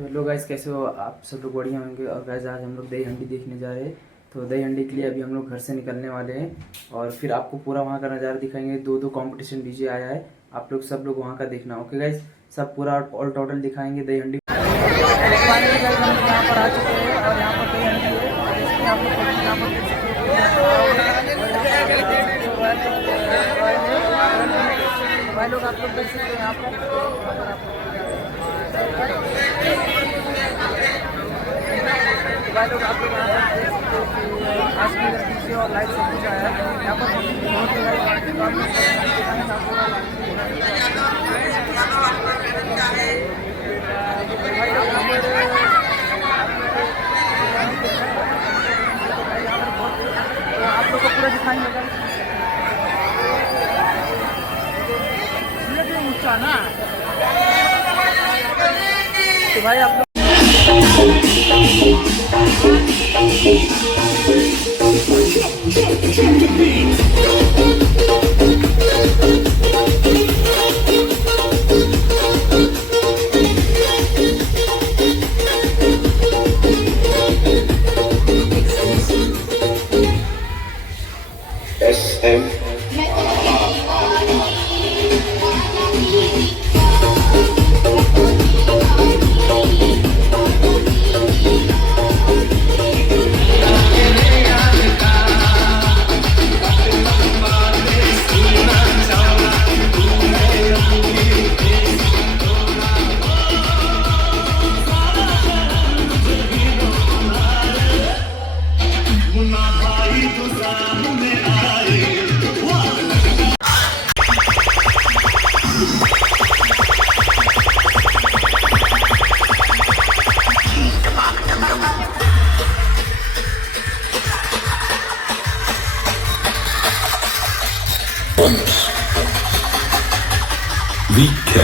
तो hello guys, कैसे हो आप सब लोग? बढ़िया होंगे। और गाइस आज हम लोग दही हंडी देखने जा रहे हैं। तो दही हंडी के लिए अभी हम लोग घर से निकलने वाले हैं और फिर आपको पूरा वहाँ का नज़ारा दिखाएंगे। दो दो कंपटीशन डीजे आया है, आप लोग सब लोग वहाँ का देखना। ओके गाइस, सब पूरा ऑल टोटल दिखाएंगे दही हंडी। फाइनली गाइस हम यहाँ पर आ चुके हैं और यहाँ पर दही हंडी है। जैसे कि आप लोग यहाँ पर देख सकते हैं, भाई लोग आप लोग देख सकते हैं यहाँ पर भाई लोग आप लोग यहाँ पर देख सकते हो कि आज की इधर पीछे और लाइट सब कुछ आया है। यहाँ पर बहुत आप लोग को पूरा दिखाएंगे ऊँचा ना। तो भाई आप लोग SM VK.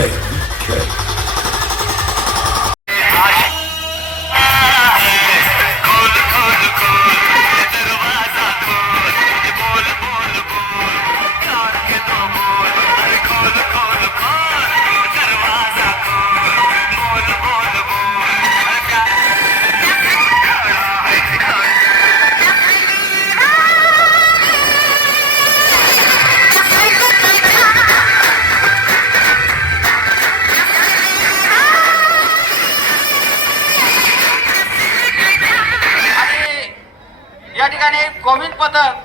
या ठिकाणी गोविंद पथक,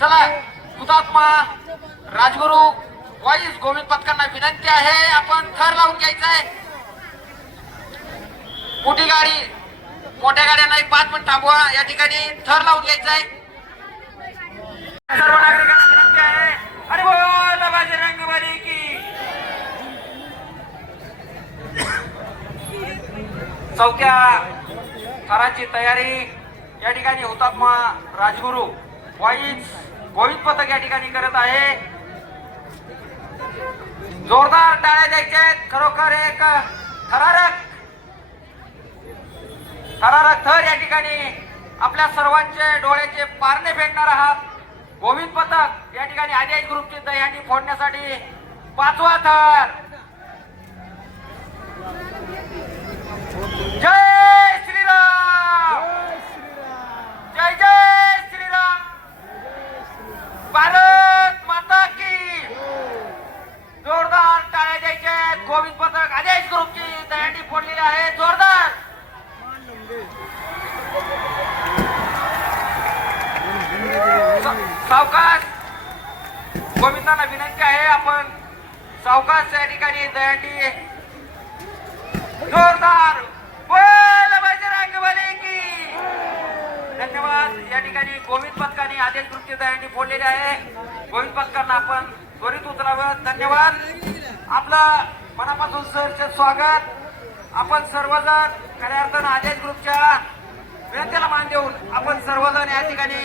चला हुतात्मा राजगुरू वाईस गोविंद पथकांना विनंती आहे, आपण थर लावून घ्यायचा आहे. मोठी गाडी मोठ्या गाड्या नाही, 5 मिनिट थांबवा. या ठिकाणी थर लावून घ्यायचा आहे. सर्व नागरिकांना विनंती आहे. अरे बोल बजरंग बली की. चौथ्या थराची तयारी या ठिकाणी हुतात्मा राजगुरू वाईस गोविंद पथक या ठिकाणी करत आहे. जोरदार टाळ्या द्यायचे. खरोखर एक थरारक थर या ठिकाणी आपल्या सर्वांचे डोळ्याचे पारणे फेडणार आहात. गोविंद पथक या ठिकाणी आदेश ग्रुपची दहीहंडी फोडण्यासाठी 5वा थर. जय श्रीराम, जय जय श्रीराम, भारत माता की. जोरदार टाळ्या द्यायचे. गोविंद पथक आदेश ग्रुपची दहीहंडी फोडलेली आहे. जोरदार. सावकाश गोविंदांना विनंती आहे, आपण सावकाश या ठिकाणी दहीहंडी. जोरदार बोल बजरंग बली की. धन्यवाद. या ठिकाणी गोविंद पथकाने आदेश ग्रुपची दहीहंडी फोडलेली आहे. गोविंद पथकांना आपण त्वरित उतरावं. धन्यवाद. आपलं मनापासून सहर्ष स्वागत. आपण सर्वजण खऱ्या अर्थानं आदेश ग्रुपच्या विनंतीला मान देऊन आपण सर्वजण या ठिकाणी